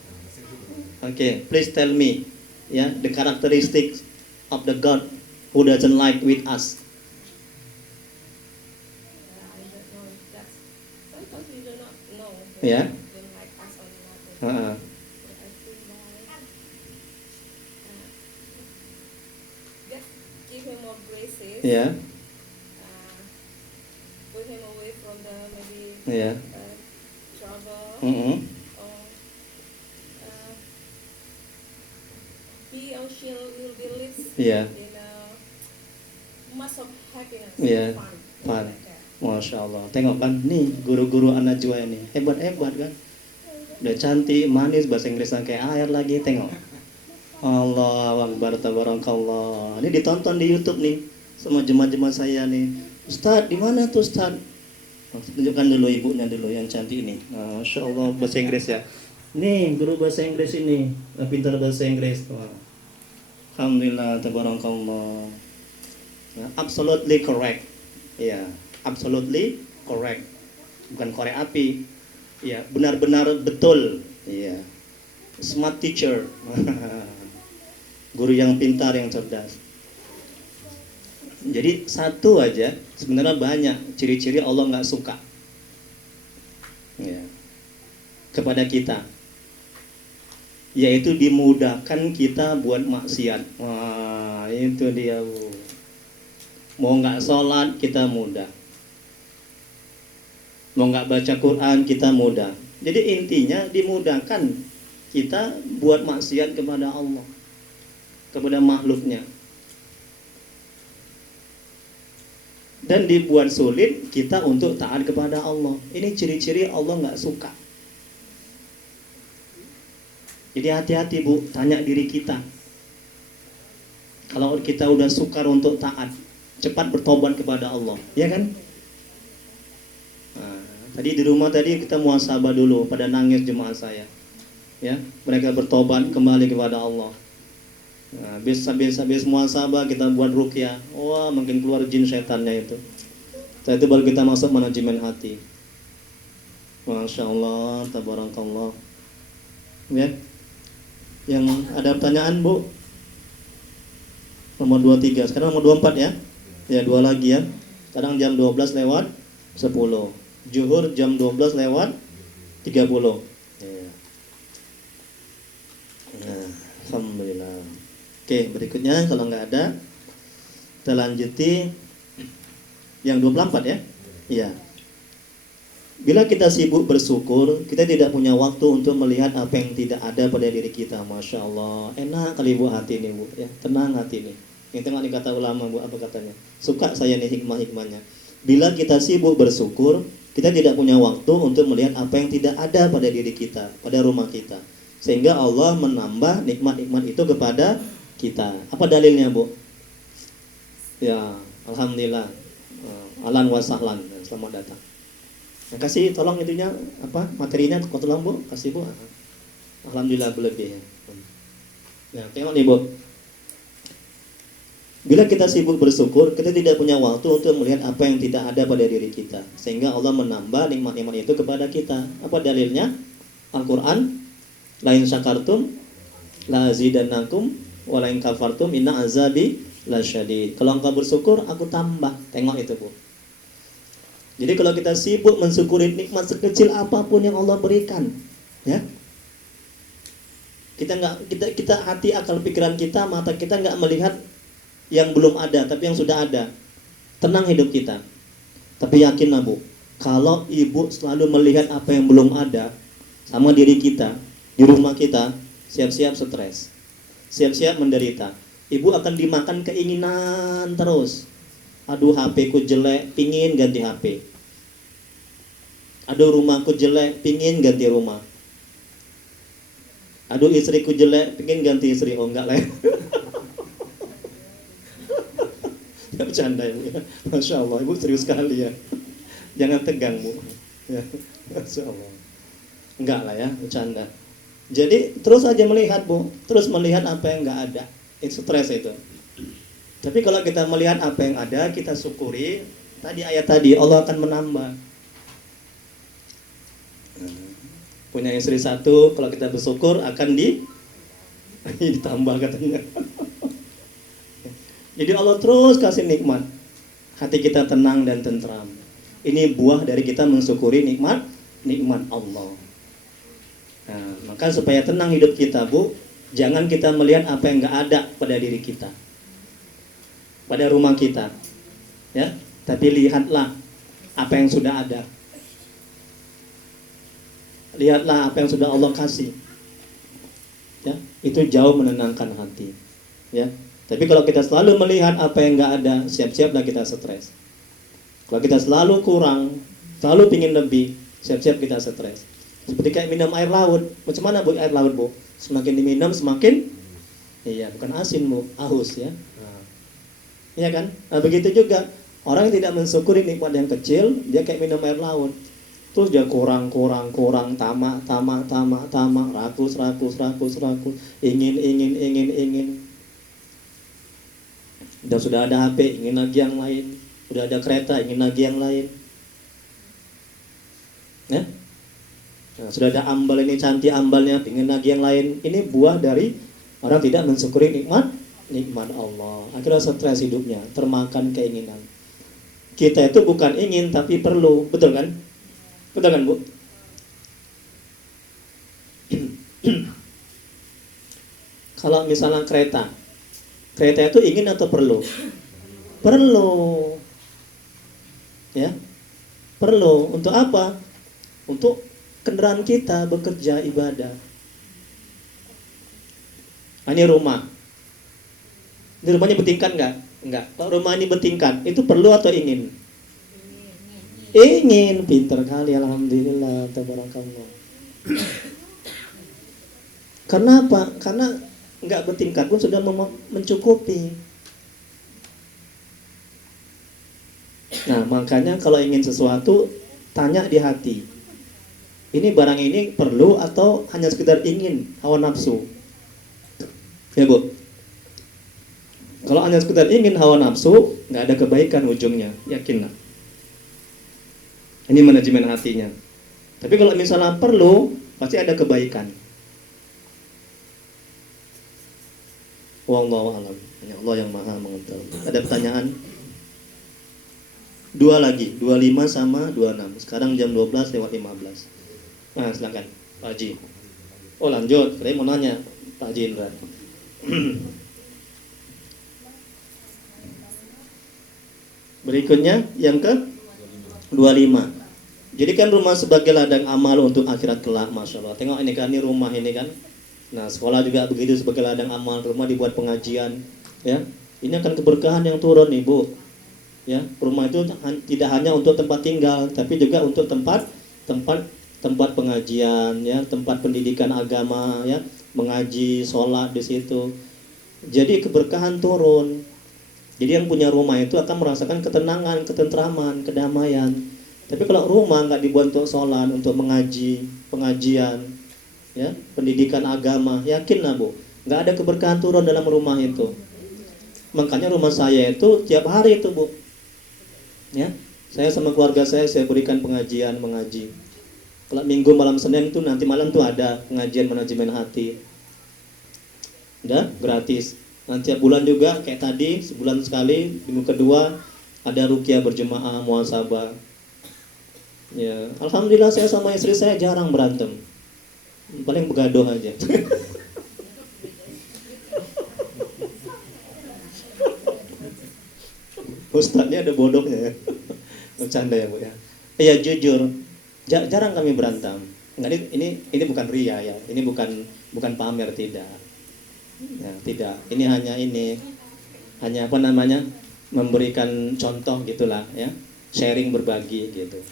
Okay, please tell me, ya, the characteristics of the God who doesn't like with us. Ya. Ya. Put him away from the maybe Ya. trouble. He or she will be lives Ya. in a mass of happiness. Ya. Fun. Fun. Masya Allah. Tengok kan, nih guru-guru anak Najwa ini hebat-hebat kan. Udah cantik, manis, bahasa Inggrisnya kayak air lagi. Tengok. Allah Akbar, tabarakallah. Ini ditonton di YouTube nih sama jemaah-jemaah saya nih. Ustadz, di mana tuh Ustadz? Tunjukkan dulu ibunya dulu yang cantik ini. Masya Allah, bahasa Inggris ya. Nih guru bahasa Inggris ini, pintar bahasa Inggris. Wah. Alhamdulillah, tabarakallah. Absolutely correct. Ya, absolutely correct. Bukan korek api. Ya, benar-benar betul. Ya. Smart teacher. Guru yang pintar, yang cerdas. Jadi satu aja, sebenarnya banyak ciri-ciri Allah nggak suka ya, kepada kita, yaitu dimudahkan kita buat maksiat. Wah, itu dia Bu. Mau nggak sholat kita mudah, mau nggak baca Quran kita mudah. Jadi intinya dimudahkan kita buat maksiat kepada Allah, kepada makhluknya. Dan dibuat sulit kita untuk taat kepada Allah. Ini ciri-ciri Allah nggak suka. Jadi hati-hati Bu, tanya diri kita. Kalau kita udah sukar untuk taat, cepat bertobat kepada Allah, ya kan? Nah, tadi di rumah tadi kita muhasabah dulu, pada nangis jemaah saya, ya, mereka bertobat kembali kepada Allah. Nah, habis muhasabah kita buat ruqyah. Wah, makin keluar jin setannya itu. Setelah itu baru kita masuk manajemen hati. Masya Allah, tabarakallah. Ya. Yang ada pertanyaan Bu? Nomor 23. Sekarang nomor 24 ya. Ya, 2 lagi ya. Sekarang jam 12 lewat 10. Zuhur jam 12 lewat 30. Ya. Nah, alhamdulillah. Oke, berikutnya kalau nggak ada, kita lanjuti yang 24 ya. Iya. Bila kita sibuk bersyukur, kita tidak punya waktu untuk melihat apa yang tidak ada pada diri kita. Masya Allah, enak kali Bu hati ini Bu, ya, tenang hati ini. Yang tengok nih kata ulama Bu, apa katanya? Suka saya nih hikmah-hikmahnya. Bila kita sibuk bersyukur, kita tidak punya waktu untuk melihat apa yang tidak ada pada diri kita, pada rumah kita. Sehingga Allah menambah nikmat-nikmat itu kepada kita. Apa dalilnya Bu? Ya, alhamdulillah. Alan wa sahlan, selamat datang. Nah, kasih tolong itunya apa materinya, tolong Bu, kasih Bu. Alhamdulillah berlebih. Nah, tengok nih Bu. Bila kita sibuk bersyukur, kita tidak punya waktu untuk melihat apa yang tidak ada pada diri kita. Sehingga Allah menambah nikmat-nikmat itu kepada kita. Apa dalilnya? Al-Quran, la in syakartum la azidannakum wa la in kafartum inna azabi lasyadid. Kalau engkau bersyukur, aku tambah. Tengok itu Bu. Jadi kalau kita sibuk mensyukuri nikmat sekecil apapun yang Allah berikan, ya, Kita hati, akal, pikiran kita, mata kita nggak melihat yang belum ada, tapi yang sudah ada. Tenang hidup kita. Tapi yakinlah Bu, kalau ibu selalu melihat apa yang belum ada sama diri kita, di rumah kita, siap-siap stres, siap-siap menderita. Ibu akan dimakan keinginan terus. Aduh, HP ku jelek, pingin ganti HP. Aduh, rumahku jelek, pingin ganti rumah. Aduh, istriku jelek, pingin ganti istri. Oh enggak lah. Ya bercanda ya, Bu. Masya Allah, Ibu serius sekali ya. Jangan tegang Bu. Ya, Masya Allah. Enggak lah ya, bercanda. Jadi terus aja melihat Bu, terus melihat apa yang enggak ada. Itu stres itu. Tapi kalau kita melihat apa yang ada, kita syukuri. Tadi ayat tadi, Allah akan menambah. Punya istri satu, kalau kita bersyukur akan ditambah katanya. Jadi Allah terus kasih nikmat. Hati kita tenang dan tentram. Ini buah dari kita mensyukuri nikmat Allah. Nah, maka supaya tenang hidup kita Bu, jangan kita melihat apa yang nggak ada pada diri kita, pada rumah kita, ya. Tapi lihatlah apa yang sudah ada. Lihatlah apa yang sudah Allah kasih. Ya, itu jauh menenangkan hati. Ya. Tapi kalau kita selalu melihat apa yang nggak ada, siap-siaplah kita stres. Kalau kita selalu kurang, selalu pingin lebih, siap-siap kita stres. Seperti kayak minum air laut. Macam mana Bu air laut Bu? Semakin diminum semakin, iya bukan asin Bu, ahus ya. Nah, iya kan? Nah, begitu juga orang yang tidak mensyukuri nikmat yang kecil, dia kayak minum air laut. Terus dia kurang, tamak, rakus, ingin. Sudah ada HP, ingin lagi yang lain. Sudah ada kereta, ingin lagi yang lain. Ya? Nah, sudah ada ambal, ini cantik ambalnya, ingin lagi yang lain. Ini buah dari orang tidak mensyukuri nikmat Allah. Akhirnya stres hidupnya, termakan keinginan. Kita itu bukan ingin tapi perlu, betul kan? Betul kan Bu? Kalau misalnya kereta itu ingin atau perlu? Perlu. Ya. Perlu. Untuk apa? Untuk kendaraan kita bekerja ibadah. Ini rumah. Ini rumahnya bertingkat enggak? Enggak. Kalau rumah ini bertingkat, itu perlu atau ingin? Ingin. Pintar kali, alhamdulillah, tabarakallah. Karena apa? Karena enggak bertingkat pun sudah mencukupi. Nah, makanya kalau ingin sesuatu, tanya di hati. Ini barang ini perlu atau hanya sekedar ingin, hawa nafsu? Ya Bu. Kalau hanya sekedar ingin, hawa nafsu, nggak ada kebaikan ujungnya, yakinlah. Ini manajemen hatinya. Tapi kalau misalnya perlu, pasti ada kebaikan. Wallahu a'lam. Hanya Allah yang maha mengetahui. Ada pertanyaan? 2 lagi, 25 sama 26. Sekarang jam 12:15. Nah, silakan Pak Haji. Oh, lanjut. Saya mau nanya Pak Haji Indra. Berikutnya yang ke 25. Jadi kan rumah sebagai ladang amal untuk akhirat kelak, Masya Allah. Tengok ini kan, ini rumah ini kan. Nah, sekolah juga begitu sebagai ladang amal. Rumah dibuat pengajian, ya. Ini akan keberkahan yang turun nih Bu. Ya, rumah itu tidak hanya untuk tempat tinggal, tapi juga untuk tempat pengajian, ya, tempat pendidikan agama, ya, mengaji, sholat di situ. Jadi keberkahan turun. Jadi yang punya rumah itu akan merasakan ketenangan, ketentraman, kedamaian. Tapi kalau rumah nggak dibuat untuk sholat, untuk mengaji, pengajian, ya, pendidikan agama, yakinlah Bu, nggak ada keberkahan turun dalam rumah itu. Makanya rumah saya itu tiap hari itu Bu, ya, saya sama keluarga saya berikan pengajian, mengaji. Kalau Minggu malam Senin itu nanti malam tuh ada pengajian manajemen hati, udah gratis. Nanti tiap bulan juga kayak tadi, sebulan sekali, minggu kedua ada ruqyah berjemaah, muhasabah. Ya, alhamdulillah saya sama istri saya jarang berantem, paling begaduh aja. Ustadznya ada bodohnya ya. Bercanda ya Bu ya. Iya jujur, jarang kami berantem. Nggak, ini bukan ria ya. Ini bukan pamer, tidak. Ya, tidak. Ini hanya apa namanya? Memberikan contoh gitulah ya. Sharing, berbagi gitu.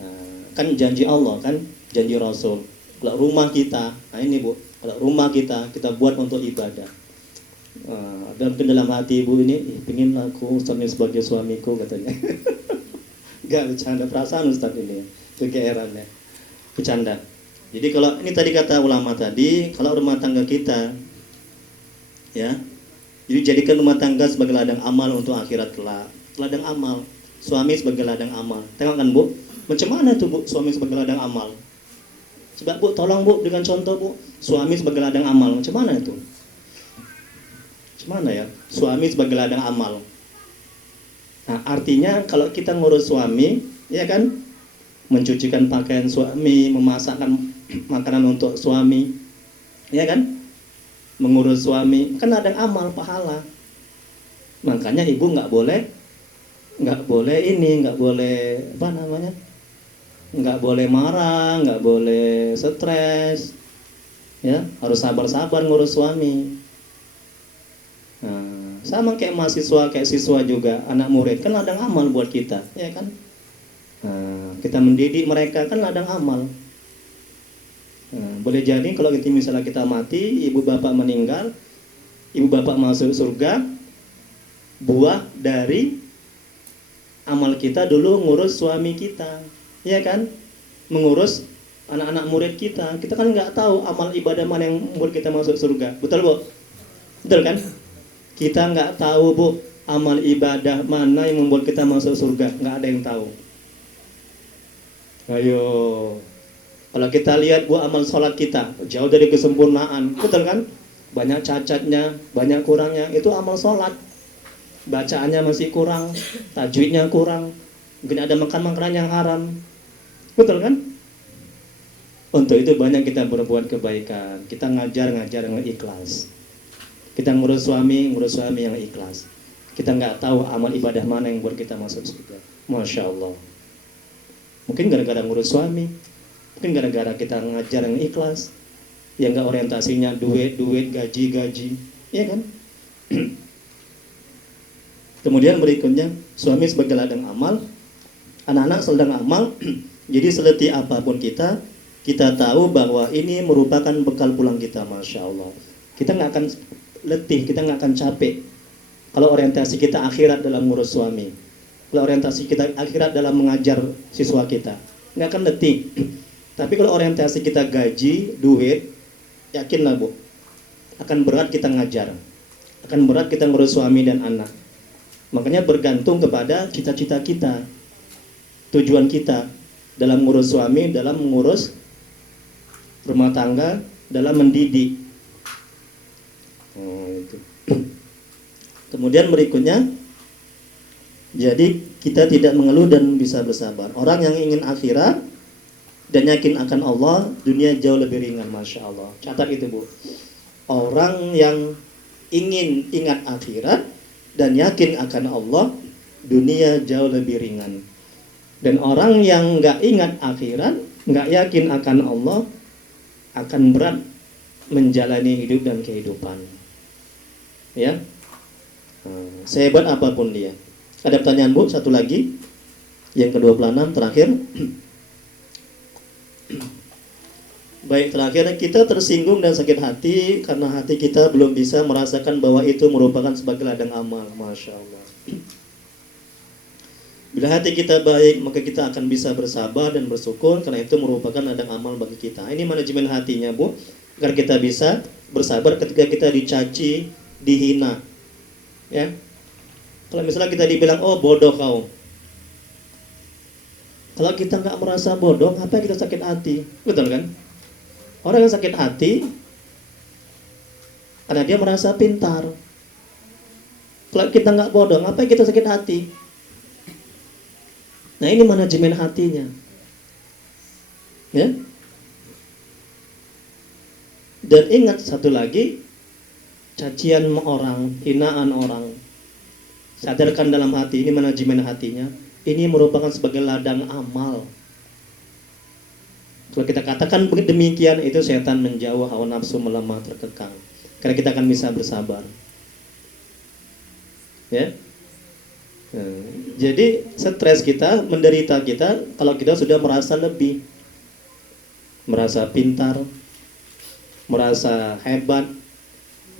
Nah, kan janji Allah kan, janji Rasul. Kalau rumah kita, nah ini Bu, kalau rumah kita buat untuk ibadah. Dan dalam hati ibu ini, pengen aku Ustaz sebagai suamiku katanya. Gak bercanda, perasaan Ustaz ini, kegeeran ya, bercanda. Jadi kalau ini tadi kata ulama tadi, kalau rumah tangga kita, ya, jadi jadikan rumah tangga sebagai ladang amal untuk akhirat kelak. Ladang amal, suami sebagai ladang amal. Tengok kan Bu, macam mana tuh Bu, suami sebagai ladang amal? Coba Bu, tolong Bu, dengan contoh Bu, suami sebagai ladang amal, macam mana itu? Macam mana ya, suami sebagai ladang amal? Nah, artinya kalau kita ngurus suami, ya kan, mencucikan pakaian suami, memasakkan makanan untuk suami, ya kan, mengurus suami, kan ada amal pahala. Makanya ibu nggak boleh apa namanya, nggak boleh marah, nggak boleh stres, ya, harus sabar-sabar ngurus suami. Nah, sama kayak mahasiswa, kayak siswa juga, anak murid kan ladang amal buat kita, ya kan? Nah, kita mendidik mereka kan ladang amal. Nah, boleh jadi kalau misalnya kita mati, ibu bapak meninggal, ibu bapak masuk surga, buah dari amal kita dulu ngurus suami kita, ya kan? Mengurus anak-anak murid kita. Kita kan nggak tahu amal ibadah mana yang membuat kita masuk surga, betul Bu? Betul kan? Kita nggak tahu Bu, amal ibadah mana yang membuat kita masuk surga, nggak ada yang tahu. Ayo, kalau kita lihat Bu, amal sholat kita jauh dari kesempurnaan, betul kan? Banyak cacatnya, banyak kurangnya, itu amal sholat. Bacaannya masih kurang, tajwidnya kurang, mungkin ada makan makanan yang haram, betul kan? Untuk itu banyak kita berbuat kebaikan, kita ngajar yang ikhlas. Kita ngurus suami yang ikhlas. Kita nggak tahu amal ibadah mana yang buat kita masuk surga. Masya Allah. Mungkin gara-gara ngurus suami, mungkin gara-gara kita ngajar yang ikhlas, yang nggak orientasinya duit, gaji, iya kan? Kemudian berikutnya, suami sebagai ladang amal, anak-anak sedang amal. Jadi seletih apapun kita tahu bahwa ini merupakan bekal pulang kita, Masya Allah. Kita nggak akan letih, kita nggak akan capek kalau orientasi kita akhirat dalam ngurus suami, kalau orientasi kita akhirat dalam mengajar siswa kita, nggak akan letih. Tapi kalau orientasi kita gaji, duit, yakinlah Bu, akan berat kita ngajar, akan berat kita ngurus suami dan anak. Makanya bergantung kepada cita-cita kita, tujuan kita dalam ngurus suami, dalam mengurus rumah tangga, dalam mendidik. Kemudian berikutnya, jadi kita tidak mengeluh dan bisa bersabar. Orang yang ingin akhirat dan yakin akan Allah, dunia jauh lebih ringan, Masya Allah. Catat itu Bu. Orang yang ingin ingat akhirat dan yakin akan Allah, dunia jauh lebih ringan. Dan orang yang nggak ingat akhirat, nggak yakin akan Allah, akan berat menjalani hidup dan kehidupan. Ya, sehebat apapun dia. Ada pertanyaan Bu, satu lagi, yang ke-26 terakhir. Baik, terakhir kita tersinggung dan sakit hati karena hati kita belum bisa merasakan bahwa itu merupakan sebagai ladang amal. Masya Allah. Bila hati kita baik, maka kita akan bisa bersabar dan bersyukur karena itu merupakan ladang amal bagi kita. Ini manajemen hatinya Bu, agar kita bisa bersabar ketika kita dicaci, dihina. Ya, kalau misalnya kita dibilang, oh bodoh kau, kalau kita nggak merasa bodoh, ngapain kita sakit hati? Betul kan? Orang yang sakit hati karena dia merasa pintar. Kalau kita nggak bodoh, ngapain kita sakit hati? Nah, ini manajemen hatinya. Ya. Dan ingat satu lagi, cacian orang, hinaan orang, Sadarkan dalam hati, ini manajemen hatinya. Ini merupakan sebagai ladang amal. Kalau kita katakan demikian, itu setan menjauh, hawa nafsu melemah, terkekang. Karena kita akan bisa bersabar. Ya. Nah, jadi stres kita, menderita kita, kalau kita sudah merasa lebih, merasa pintar, merasa hebat,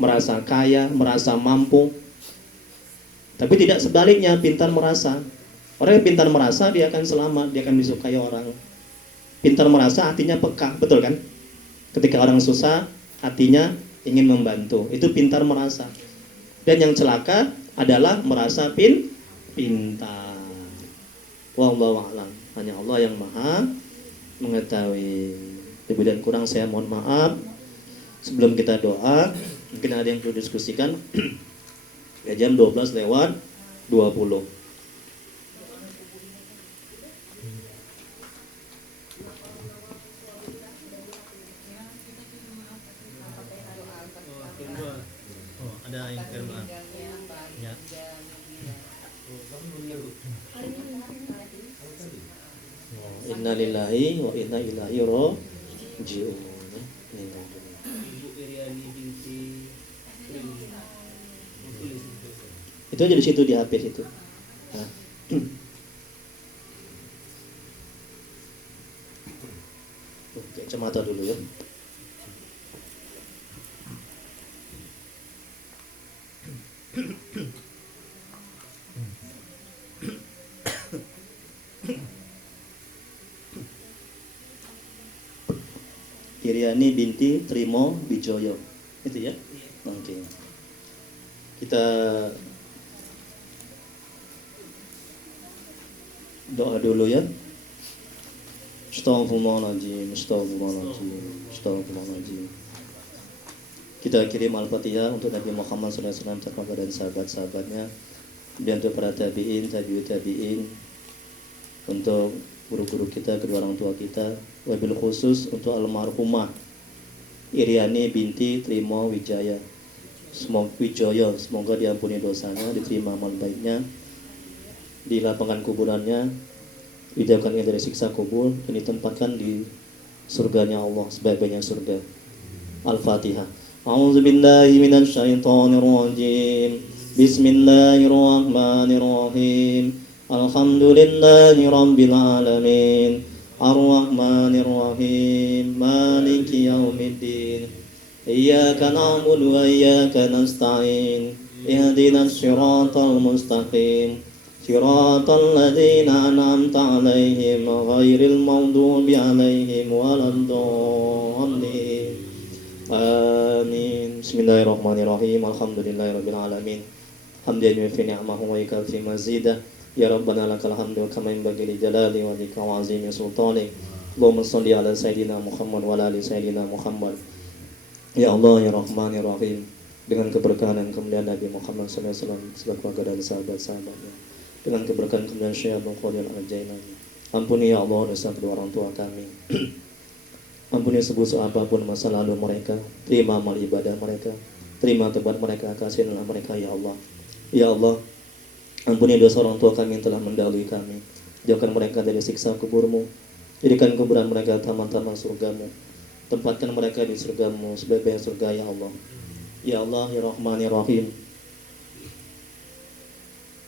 merasa kaya, merasa mampu. Tapi tidak sebaliknya, pintar merasa. Orang yang pintar merasa, dia akan selamat, dia akan disukai orang. Pintar merasa, hatinya peka, betul kan? Ketika orang susah, hatinya ingin membantu. Itu pintar merasa. Dan yang celaka adalah merasa pintar. Wallahu a'lam. Hanya Allah yang maha mengetahui. Lebih dan kurang saya mohon maaf. Sebelum kita doa, mungkin ada yang perlu diskusikan. Ya, jam 12:20. Ada yang firman. Ya. Inna lillahi wa inna ilaihi raji'un. Ibu Iriani binti Itu aja di situ di HP situ. Nah. Oke, kacamata dulu ya. Iriani binti Trimo Bijoyo. Itu ya? Oke. Kita doa dulu ya. Astagfirullahaladzim, astagfirullahaladzim, astagfirullahaladzim. Kita kirim Al-Fatihah untuk Nabi Muhammad SAW dan sahabat-sahabatnya, dan untuk para tabi'in, tabi'in, untuk guru-guru kita, kedua orang tua kita, wabil khusus untuk almarhumah Iriani binti Trimo Wijaya. Semoga diampuni dosanya, diterima amal baiknya, dilapangkan kuburannya, dijauhkan dari siksa kubur, dan ditempatkan di surganya Allah, sebaik-baiknya surga. Al-Fatihah. A'udzubillahi minasyaitonirrajim. Bismillahirrahmanirrahim. Alhamdulillahi rabbil alamin. Ar-Rahmanirrahim. Maliki yaumiddin. Iyyaka na'budu wa iyyaka nasta'in. Ihdinas siratal mustaqim. Siratal ladzina an'amta 'alaihim ghairil maghdubi 'alaihim waladdallin. Amin. Bismillahirrahmanirrahim. Alhamdulillahirabbil alamin. Hamdan yuwaffi ni'amahu wa yukafi mazidah. Ya Rabbana lakal hamdu kama yanbaghi li jalali wajhika wa 'azimi sultanik. Allahumma shalli ala sayyidina Muhammad wa ala ali sayyidina Muhammad. Ya Allah ya Rahman ya Rahim, dengan keberkahan dan kemuliaan Nabi Muhammad SAW sebagai keluarga dan sahabat-sahabatnya, dengan keberkahan kemuliaan Syekh Abdul Qadir Al-Jailani, ampuni ya Allah dosa kedua orang tua kami. Ampuni sebesar apapun masa lalu mereka, terima amal ibadah mereka, terima tobat mereka, kasihilah mereka ya Allah. Ya Allah, ampuni dosa orang tua kami yang telah mendahului kami, jauhkan mereka dari siksa kuburmu, jadikan kuburan mereka taman-taman surgamu, tempatkan mereka di surgamu sebaik-baik surga ya Allah. Ya Allah ya Rahman ya Rahim.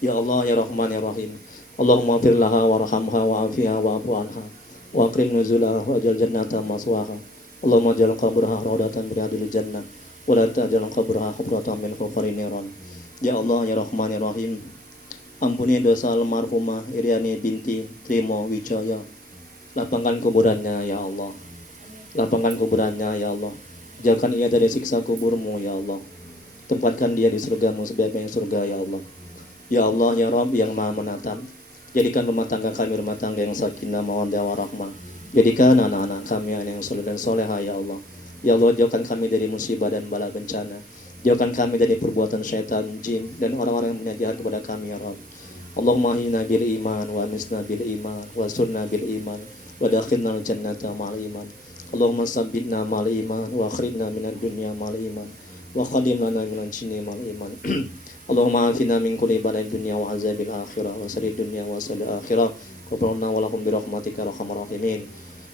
Ya Allah ya Rahman ya Rahim. Allahumma fir laha warhamha wa'afiha wa'afu anha wa akrim nuzulaha wa ajal jannata maswaha. Allahumma jal qabraha rawdatan min riyadil jannah wa la tajal qabraha hubratan min hufarin niran. Ya Allah ya Rahman ya Rahim. Ampuni dosa almarhumah Iriani binti Trimo Wijaya. Lapangkan kuburannya ya Allah. Lapangkan kuburannya ya Allah. Jauhkan ia dari siksa kuburmu ya Allah. Tempatkan dia di surgamu sebaik-baiknya surga ya Allah. Ya Allah ya Rabb yang maha menatap, jadikan rumah tangga kami rumah tangga yang sakinah mawaddah warahmah. Jadikan anak-anak kami yang soleh dan soleha ya Allah. Ya Allah, jauhkan kami dari musibah dan bala bencana. Jauhkan kami dari perbuatan syaitan, jin, dan orang-orang yang menjahat kepada kami ya Rabb. Allahumma hina bil iman wa misna bil iman wa surna bil iman wa dakhilna al jannata ma'al iman. Allahumma sabbitna ma'al iman wa akhrijna minad dunya ma'al iman wa khadimna minal jinni ma'al iman. Allahumma afina min kulli bala'id dunya wa azabil akhirah wa sari dunya wa sari akhirah Qubranna wa lakum birahmatika arhamar rahimin.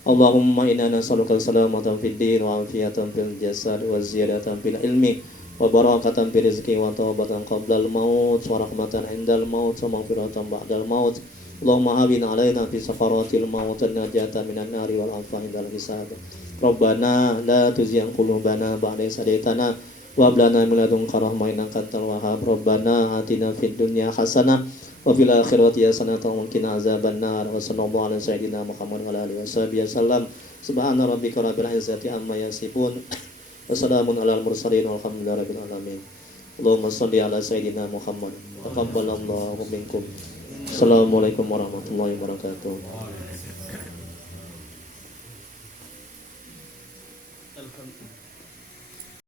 Allahumma inna nas'aluka salamatan fid din wa afiyatan fil jasad wa ziyadatan fil ilmi wa barakatan fil rizqi wa taubatan qabla al maut wa rahmatan indal maut wa maghfiratan ba'dal maut. Allahumma hawin alaina fi sakaratil maut wa najata minan nari wal afwa indal hisab. Rabbana la tuzigh qulubana ba'da idh hadaytana wa hab lana min ladunka rahmah innaka antal wahhab. Rabbana atina fid dunya hasanah wa fil akhirati hasanatan wa qina azabannar. Wa sallallahu ala sayyidina Muhammad wa ala alihi washabihi wasallam. Subhana rabbika rabbil izzati amma yasifun wa salamun alal mursalin walhamdulillahi rabbil alamin. Allahumma shalli ala sayyidina Muhammad. Taqabbalallahu minkum. Assalamualaikum warahmatullahi wabarakatuh.